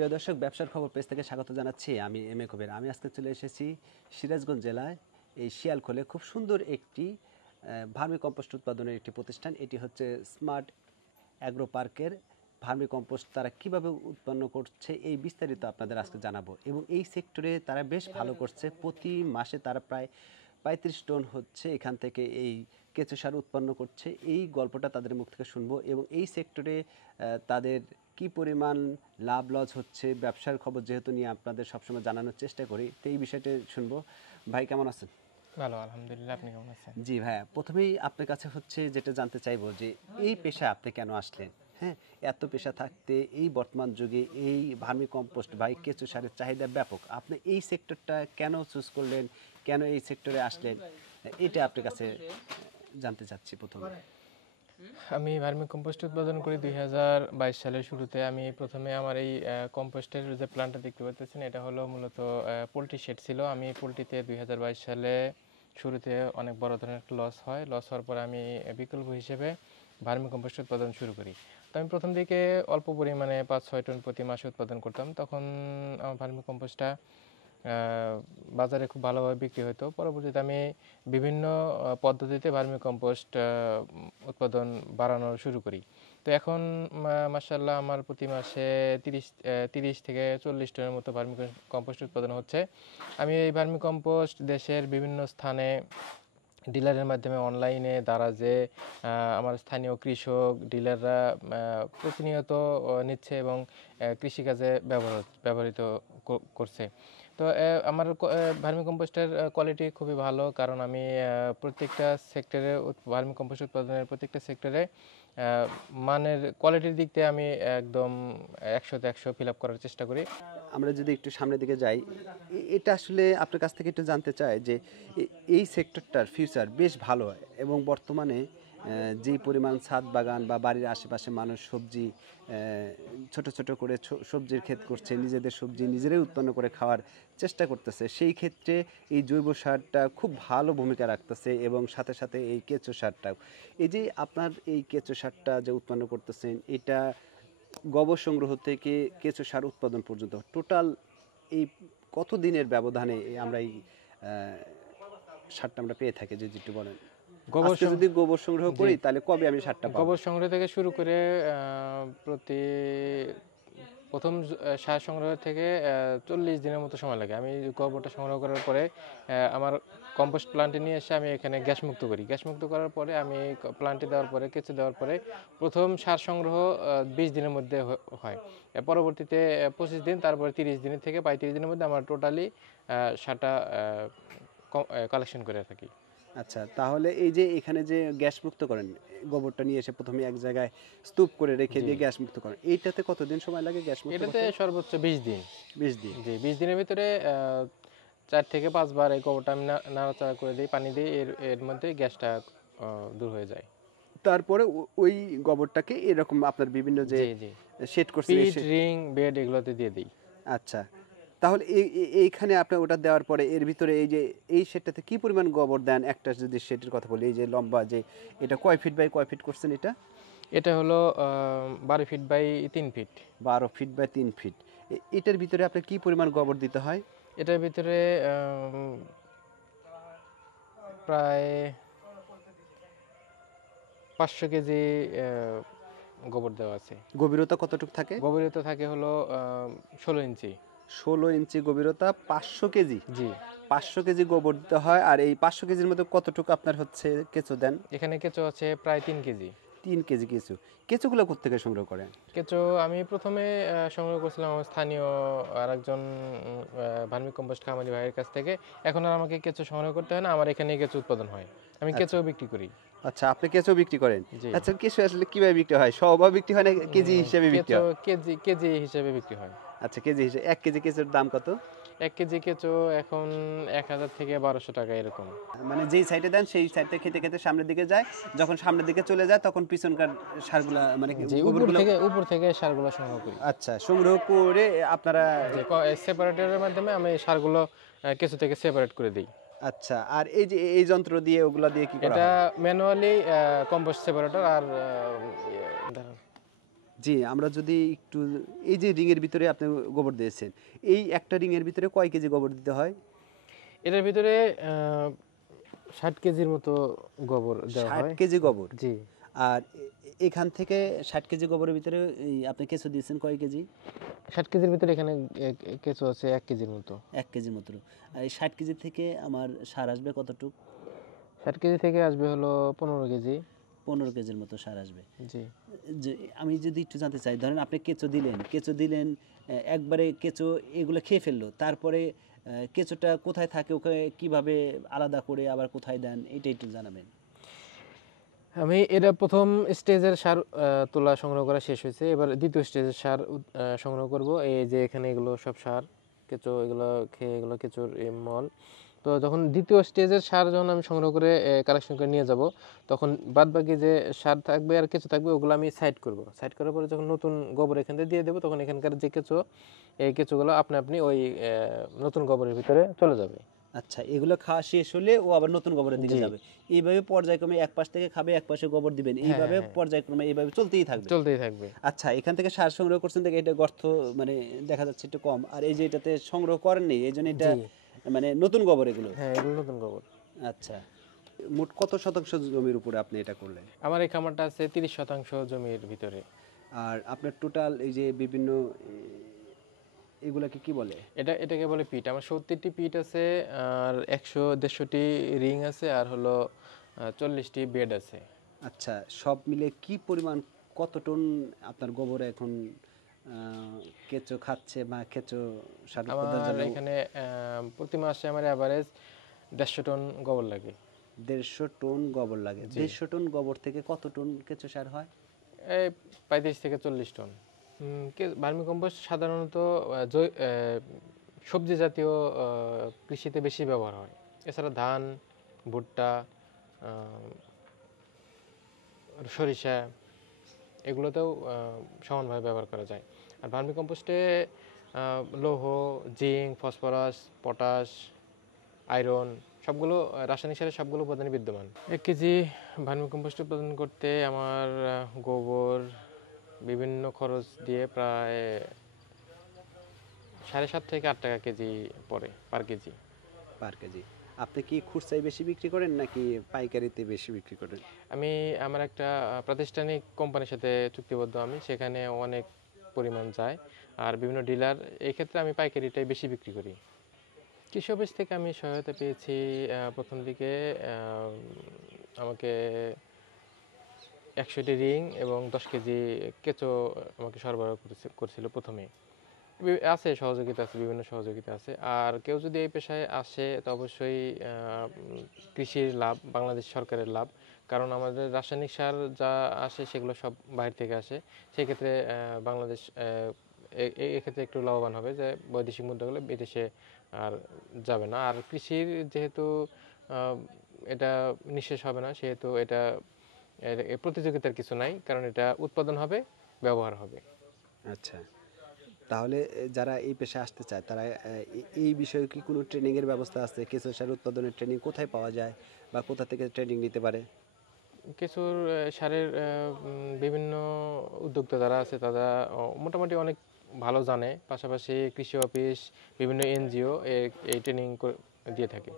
প্রিয় দর্শক, ব্যবসার খবর পেজ থেকে স্বাগত জানাচ্ছি। আমি এম এ কবির। আমি আজকে চলে এসেছি সিরাজগঞ্জ জেলায় এই শিয়ালখোলে খুব সুন্দর একটি ভার্মি কম্পোস্ট উৎপাদনের একটি প্রতিষ্ঠান। এটি হচ্ছে স্মার্ট অ্যাগ্রো পার্কের ভার্মি কম্পোস্ট। তারা কিভাবে উৎপন্ন করছে এই বিস্তারিত আপনাদের আজকে জানাবো। এবং এই সেক্টরে তারা বেশ ভালো করছে। প্রতি মাসে তারা প্রায় 35 টন হচ্ছে এখান থেকে এই কেঁচো সার উৎপন্ন করছে। এই গল্পটা তাদের মুখ থেকে শুনবো এবং এই সেক্টরে তাদের কি পরিমাণ লাভ লস হচ্ছে, ব্যবসার খবর যেহেতু নিয়ে আপনাদের সবসময় জানানোর চেষ্টা করি, তো এই বিষয়টা শুনবো। ভাই কেমন আছেন? ভালো, আলহামদুলিল্লাহ। আপনি কেমন আছেন? জি ভাইয়া, প্রথমেই আপনার কাছে হচ্ছে যেটা জানতে চাইবো যে এই পেশায় আপনি কেন আসলেন? হ্যাঁ, এত পেশা থাকতে এই বর্তমান যুগে এই ভার্মি কম্পোস্ট বা কেঁচো সারের চাহিদা ব্যাপক, আপনি এই সেক্টরটা কেন চুজ করলেন, কেন এই সেক্টরে আসলেন, এটা আপনার কাছে জানতে চাচ্ছি প্রথমে। আমি ভার্মি কম্পোস্ট উৎপাদন করি 2022 সালের শুরুতে। আমি প্রথমে আমার এই কম্পোস্টের যে প্ল্যান্টটা দেখতে পাচ্ছেন, এটা হলো মূলত পোলট্রি শেড ছিল। আমি পোলট্রিতে 2022 সালে শুরুতে অনেক বড় ধরনের একটা লস হয়। লস হওয়ার পরে আমি বিকল্প হিসেবে ভার্মি কম্পোস্ট উৎপাদন শুরু করি। তো আমি প্রথম দিকে অল্প পরিমাণে 5-6 টন প্রতি মাসে উৎপাদন করতাম। তখন আমার ভার্মি কম্পোস্টটা বাজারে খুব ভালোভাবে বিক্রি হতো। পরবর্তীতে আমি বিভিন্ন পদ্ধতিতে ভার্মি কম্পোস্ট উৎপাদন বাড়ানো শুরু করি। তো এখন মাশাআল্লাহ আমার প্রতি মাসে 30 থেকে 40 টনের মতো ভার্মি কম্পোস্ট উৎপাদন হচ্ছে। আমি এই ভার্মি কম্পোস্ট দেশের বিভিন্ন স্থানে ডিলারের মাধ্যমে অনলাইনে দারাজে আমার স্থানীয় কৃষক ডিলাররা প্রতিনিয়ত নিচ্ছে এবং কৃষিকাজে ব্যবহৃত করছে। তো আমার ভার্মি কম্পোস্টের কোয়ালিটি খুবই ভালো, কারণ আমি প্রত্যেকটা সেক্টরে ভার্মি কম্পোস্ট উৎপাদনের প্রত্যেকটা সেক্টরে মানের কোয়ালিটির দিক থেকে আমি একদম 100তে 100 ফিল আপ করার চেষ্টা করি। আমরা যদি একটু সামনের দিকে যাই, এটা আসলে আপনার কাছ থেকে একটু জানতে চাই যে এই সেক্টরটার ফিউচার বেশ ভালো হয় এবং বর্তমানে যেই পরিমাণ ছাদ বাগান বা বাড়ির আশেপাশে মানুষ সবজি ছোট ছোট করে সবজির ক্ষেত করছে, নিজেদের সবজি নিজেরাই উৎপন্ন করে খাওয়ার চেষ্টা করতেছে, সেই ক্ষেত্রে এই জৈব সারটা খুব ভালো ভূমিকা রাখতেছে এবং সাথে সাথে এই কেঁচো সারটাও। এই যে আপনার এই কেঁচো সারটা যে উৎপন্ন করতেছেন, এটা গোবর সংগ্রহ থেকে কেঁচো সার উৎপাদন পর্যন্ত টোটাল এই কত দিনের ব্যবধানে আমরা এই সারটা আমরা পেয়ে থাকি, যদি একটু বলেন। আজকে যদি গোবর সংগ্রহ করি তাহলে কবে আমি সারটা পাবো? গোবর সংগ্রহ থেকে শুরু করে প্রথম সার সংগ্রহ থেকে 40 দিনের মতো সময় লাগে। আমি গোবরটা সংগ্রহ করার পরে আমার কম্পোস্ট প্লান্টে নিয়ে এসে আমি এখানে গ্যাস মুক্ত করি। গ্যাস মুক্ত করার পরে আমি প্লান্টে দেওয়ার পরে কেঁচে দেওয়ার পরে প্রথম সার সংগ্রহ 20 দিনের মধ্যে হয়। পরবর্তীতে 25 দিন, তারপরে 30 দিনের থেকে 35 দিনের মধ্যে আমার টোটালি সারটা কালেকশন করে থাকি। আচ্ছা, তাহলে এই যে এখানে যে গ্যাস মুক্ত করেন, গোবরটা নিয়ে এসে প্রথমে এক জায়গায় স্তূপ করে রেখে দিয়ে গ্যাস মুক্ত করেন, এইটাতে কতদিন সময় লাগে গ্যাস মুক্ত করতে? এটাতে সর্বোচ্চ 20 দিন। 20 দিন। জি, 20 দিনের ভিতরে 4 থেকে 5 বার এই গোবরটা আমি নাড়াচাড়া করে দিই, পানি দিই, এর মধ্যে গ্যাসটা দূর হয়ে যায়। তারপরে ওই গোবরটাকে এরকম আপনার বিভিন্ন যে সেট করছেন, পিট, রিং, বেড এগুলোতে দিয়ে দিই। আচ্ছা, তাহলে এইখানে আপনার ওটা দেওয়ার পরে এর ভিতরে এই যে এই সেটটাতে কি পরিমাণ গোবর দেন? একটা যদি সেটের কথা বলি, এই যে লম্বা যে এটা কয় ফিট বাই কয় ফিট করছেন এটা? এটা হলো 12 feet by 3 feet. 12 feet by 3 feet. এটার ভিতরে আপনার কি পরিমাণ গোবর দিতে হয়? এটার ভিতরে প্রায় 500 কেজি গোবর দেওয়া আছে। গভীরতা কতটুকু থাকে? গভীরতা থাকে হলো 16 ইঞ্চি। 16 ইঞ্চি গভীরতা, 500 কেজি। জি, 500 কেজি গোবর দিতে হয়। আর এই 500 কেজির মধ্যে কতটুকু আপনার হচ্ছে কেঁচো দেন? এখানে কেঁচো আছে প্রায় 3 কেজি। 3 কেজি কেঁচো। কেঁচোগুলো কোত্থেকে সংগ্রহ করেন? কেঁচো আমি প্রথমে সংগ্রহ করছিলাম আমার স্থানীয় আরেকজন ভার্মি কম্পোস্ট খামারি ভাইয়ের কাছ থেকে। এখন আর আমাকে কেঁচো সংগ্রহ করতে হয় না, আমার এখানেই কেঁচো উৎপাদন হয়। আমি কেঁচো বিক্রি করি। আচ্ছা, আপনি কেঁচো বিক্রি করেন? জি। আচ্ছা, কেঁচো আসলে কিভাবে বিক্রি হয়? সহভাবে বিক্রি হয় না কেজি হিসেবে বিক্রি হয়? কেজি হিসেবে বিক্রি হয়। আচ্ছা, কেজি হিসেবে। 1 কেজি কেঁচোর দাম কত? 1 কেজি কেঁচো এখন 1000 থেকে 1200 টাকা এরকম। মানে যেই সাইডে দেন সেই সাইডে খেতে খেতে সামনের দিকে যায়, যখন সামনের দিকে চলে যায় তখন পিছনকার সারগুলা মানে উপর থেকে সারগুলো সংগ্রহ করি। আচ্ছা, সংগ্রহ করে আপনারা সেপারেটরের মাধ্যমে আমি সারগুলো কেঁচো থেকে সেপারেট করে দিই। আচ্ছা, আর এই যে এই যন্ত্র দিয়ে ওগুলা দিয়ে কি করা এটা হয়? ম্যানুয়ালি কম্পোস্ট সেপারেটর আর জি, আমরা যদি একটু এই যে রিংয়ের ভিতরে আপনি গোবর দিয়েছেন, এই একটা রিংয়ের ভিতরে কয় কেজি গোবর দিতে হয়? এটার ভিতরে 60 কেজির মতো গোবর দেওয়া 60 হয়। কেজি গোবর। জি। আর এখান থেকে 60 কেজি গোবরের ভিতরে আপনি কেঁচো দিয়েছেন কয় কেজি? 60 কেজির ভিতরে এখানে কেঁচো আছে 1 কেজির মতো। 1 কেজির মতো। আর এই 60 কেজি থেকে আমার সার আসবে কতটুক? 60 কেজি থেকে আসবে হলো 15 কেজি। 15 কেজির মতো সার আসবে। জি। যে আমি যদি একটু জানতে চাই, ধরেন আপনি কেঁচো দিলেন, একবারে কেঁচো এগুলো খেয়ে ফেললো। তারপরে কেঁচোটা কোথায় থাকে, ওকে কিভাবে আলাদা করে আবার কোথায় দেন, এটা একটু জানাবেন। আমি এটা প্রথম স্টেজের সার তোলা সংগ্রহ করা শেষ হয়েছে। এবার দ্বিতীয় স্টেজের সার সংগ্রহ করব। এই যে এখানে এগুলো সব সার, কেঁচো এগুলো খেয়ে এগুলো কেঁচোর মল। তো যখন দ্বিতীয় স্টেজের সার যখন আমি সংগ্রহ করে কালেকশন করে নিয়ে যাব, তখন বাদ বাকি যে সার থাকবে আর কেঁচো থাকবে ওগুলো আমি সাইড করব। সাইড করার পরে যখন নতুন গোবর এখান থেকে দিয়ে দেবো, তখন এখানকার যে কেঁচো, এই কেঁচোগুলো আপনি আপনি ওই নতুন গোবরের ভিতরে চলে যাবে। আচ্ছা, এগুলো খাওয়া শেষ হলে ও আবার নতুন গোবরের দিকে জি। যাবে। এইভাবে পর্যায়ক্রমে এক পাশ থেকে খাবে, এক পাশে গোবর দিবেন। হ্যাঁ, এইভাবে হ্যাঁ। পর্যায়ক্রমে এইভাবে চলতেই থাকবে। চলতেই থাকবে। আচ্ছা, এখান থেকে সার সংগ্রহ করছেন দেখে এটা গর্ত মানে দেখা যাচ্ছে একটু কম। আর এই যে এটাতে সংগ্রহ করেননি, এইজন্য এটা জি। মানে নতুন গোবর এগুলো। হ্যাঁ, এগুলো নতুন গোবর। আচ্ছা, মোট কত শতাংশ জমির উপরে আপনি এটা করলেন? আমার এই খামারটা আছে 30% জমির ভিতরে। আর আপনার টোটাল এই যে বিভিন্ন এগুলাকে কি বলে? এটাকে বলে পিট। আমার 70টি পিট আছে, আর 100-150টি রিং আছে, আর হলো 40টি বেড আছে। আচ্ছা, সব মিলে কি পরিমাণ, কত টন আপনার গোবর এখন কেঁচো খাচ্ছে বা কেঁচো সার উৎপাদনের আমার জন্য? এখানে প্রতি মাসে আমার অ্যাভারেজ 150 টন গোবর লাগে। 150 টন গোবর লাগে। জি। 150 টন গোবর থেকে কত টন কেঁচো সার হয়? এই 35 থেকে 40 টন। ভার্মি কম্পোস্ট সাধারণত সবজি জাতীয় কৃষিতে বেশি ব্যবহার হয়। এছাড়া ধান, ভুট্টা, আহ, সরিষা এগুলোতেও সমানভাবে ব্যবহার করা যায়। আর ভার্মি কম্পোস্টে লৌহ, জিঙ্ক, ফসফরাস, পটাশ, আয়রন সবগুলো রাসায়নিক সারের সবগুলো উপাদানই বিদ্যমান। 1 কেজি ভার্মি কম্পোস্ট উৎপাদন করতে আমার গোবর বিভিন্ন খরচ দিয়ে প্রায় 7.5 থেকে 8 টাকা কেজি পড়ে পার কেজি। পার কেজি। আপনি কি খুচরায় বেশি বিক্রি করেন নাকি পাইকারিতে বেশি বিক্রি করেন? আমি আমার একটা প্রাতিষ্ঠানিক কোম্পানির সাথে চুক্তিবদ্ধ, আমি সেখানে অনেক পরিমাণ যায়। আর বিভিন্ন ডিলার, এই ক্ষেত্রে আমি পাইকারিটাই বেশি বিক্রি করি। কৃষি অফিস থেকে আমি সহায়তা পেয়েছি। প্রথম দিকে আমাকে 100টি রিং এবং 10 কেজি কেঁচো আমাকে সরবরাহ করছিল প্রথমে। আছে সহযোগিতা, আছে বিভিন্ন সহযোগিতা আছে। আর কেউ যদি এই পেশায় আসে তো অবশ্যই কৃষির লাভ, বাংলাদেশ সরকারের লাভ। কারণ আমাদের রাসায়নিক সার যা আসে সেগুলো সব বাইরে থেকে আসে। সেক্ষেত্রে বাংলাদেশ এক্ষেত্রে একটু লাভবান হবে, যে বৈদেশিক মুদ্রাগুলো বিদেশে আর যাবে না। আর কৃষির যেহেতু আহ, এটা নিঃশেষ হবে না, সেহেতু এটা প্রতিযোগিতার কিছু নাই, কারণ এটা উৎপাদন হবে, ব্যবহার হবে। আচ্ছা, তাহলে যারা এই পেশায় আসতে চায় তারা এই বিষয়ে কি কোনো ট্রেনিংয়ের ব্যবস্থা আছে? কেঁচো সার উৎপাদনের ট্রেনিং কোথায় পাওয়া যায় বা কোথা থেকে ট্রেনিং নিতে পারে? কিছুর সারের বিভিন্ন উদ্যোক্তা যারা আছে তারা মোটামুটি অনেক ভালো জানে। পাশাপাশি কৃষি অফিস, বিভিন্ন এনজিও এই ট্রেনিং দিয়ে থাকে।